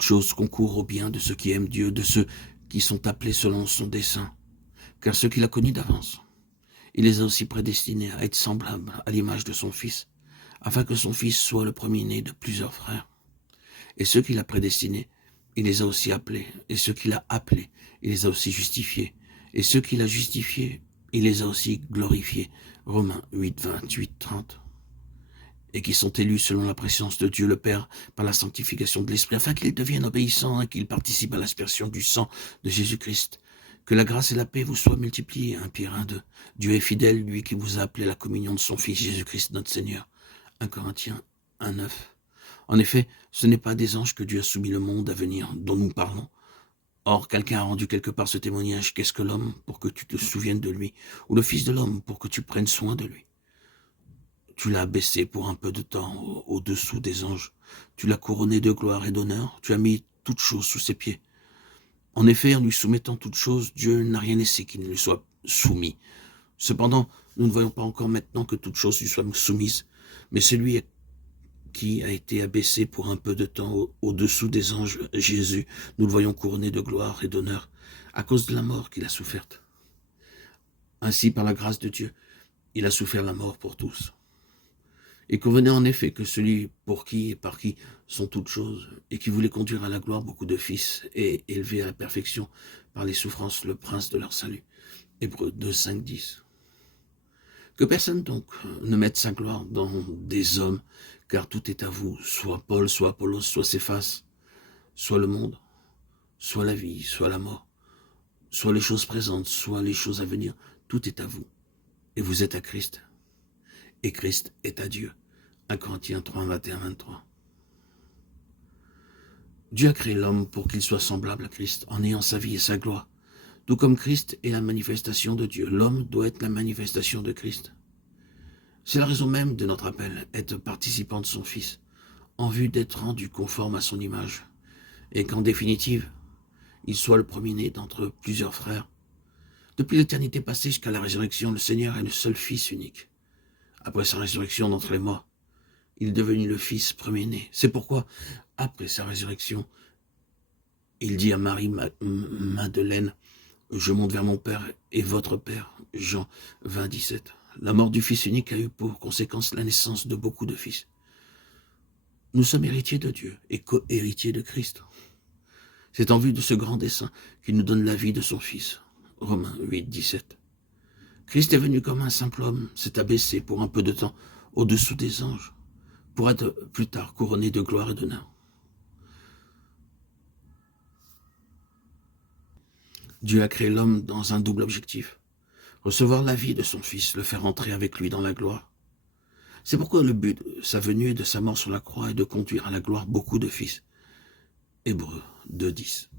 Toutes choses concourent au bien de ceux qui aiment Dieu, de ceux qui sont appelés selon son dessein. Car ceux qu'il a connus d'avance, il les a aussi prédestinés à être semblables à l'image de son Fils, afin que son Fils soit le premier-né de plusieurs frères. Et ceux qu'il a prédestinés, il les a aussi appelés. Et ceux qu'il a appelés, il les a aussi justifiés. Et ceux qu'il a justifiés, il les a aussi glorifiés. Romains 8, 28, 30. Et qui sont élus selon la préscience de Dieu le Père par la sanctification de l'Esprit, afin qu'ils deviennent obéissants et qu'ils participent à l'aspersion du sang de Jésus-Christ. Que la grâce et la paix vous soient multipliées. 1 Pierre 1, 2. Dieu est fidèle, lui qui vous a appelé à la communion de son Fils Jésus-Christ notre Seigneur. 1 Corinthiens 1, 9. En effet, ce n'est pas des anges que Dieu a soumis le monde à venir, dont nous parlons. Or, quelqu'un a rendu quelque part ce témoignage. Qu'est-ce que l'homme pour que tu te souviennes de lui, ou le Fils de l'homme pour que tu prennes soin de lui? Tu l'as abaissé pour un peu de temps au-dessous des anges. Tu l'as couronné de gloire et d'honneur. Tu as mis toutes choses sous ses pieds. En effet, en lui soumettant toutes choses, Dieu n'a rien laissé qui ne lui soit soumis. Cependant, nous ne voyons pas encore maintenant que toutes choses lui soient soumises, mais celui qui a été abaissé pour un peu de temps au-dessous des anges, Jésus, nous le voyons couronné de gloire et d'honneur, à cause de la mort qu'il a soufferte. Ainsi, par la grâce de Dieu, il a souffert la mort pour tous. Et convenait en effet que celui pour qui et par qui sont toutes choses, et qui voulait conduire à la gloire beaucoup de fils, et élever à la perfection par les souffrances le prince de leur salut. Hébreux 2, 5, 10. Que personne donc ne mette sa gloire dans des hommes, car tout est à vous, soit Paul, soit Apollos, soit Céphas, soit le monde, soit la vie, soit la mort, soit les choses présentes, soit les choses à venir, tout est à vous. Et vous êtes à Christ, et Christ est à Dieu. 1 Corinthiens 3, 21, 23. Dieu a créé l'homme pour qu'il soit semblable à Christ, en ayant sa vie et sa gloire. Tout comme Christ est la manifestation de Dieu, l'homme doit être la manifestation de Christ. C'est la raison même de notre appel, être participant de son Fils, en vue d'être rendu conforme à son image, et qu'en définitive, il soit le premier-né d'entre plusieurs frères. Depuis l'éternité passée jusqu'à la résurrection, le Seigneur est le seul Fils unique. Après sa résurrection d'entre les morts, il est devenu le Fils premier-né. C'est pourquoi, après sa résurrection, il dit à Marie-Madeleine, « Je monte vers mon Père et votre Père » Jean 20, 17. La mort du Fils unique a eu pour conséquence la naissance de beaucoup de fils. Nous sommes héritiers de Dieu et co-héritiers de Christ. C'est en vue de ce grand dessein qu'il nous donne la vie de son Fils. Romains 8, 17. Christ est venu comme un simple homme, s'est abaissé pour un peu de temps au-dessous des anges, pour être plus tard couronné de gloire et d'honneur. Dieu a créé l'homme dans un double objectif, recevoir la vie de son Fils, le faire entrer avec lui dans la gloire. C'est pourquoi le but de sa venue et de sa mort sur la croix est de conduire à la gloire beaucoup de fils. Hébreux 2, 10.